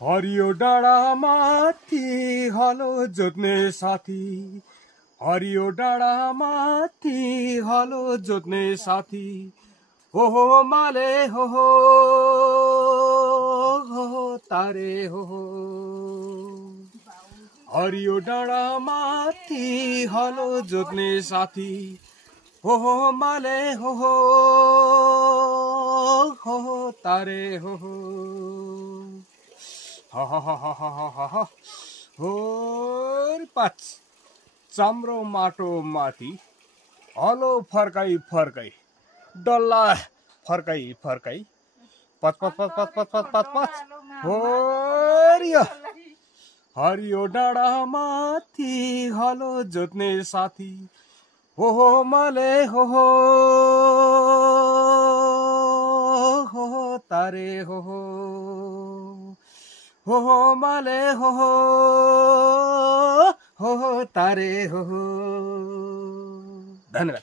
हरियो डाँडा माथि हलो जोत्ने साथी, हरियो डाँडा माथि हलो जोत्ने साथी, हो माले हो तारे हो। हरियो डाँडा माथि हलो जोत्ने साथी, हो माले हो तारे हो। पाँच चाम्रो माटो माथि हलो फर्काई फर्काई डल्ला फर्काई फर्काई पच पच पच पच पच पच पच पच होरियो। हरियो डाँडा माथि हलो जोत्ने साथी, हो माले हो तारे हो माले हो तारे हो। धन्यवाद।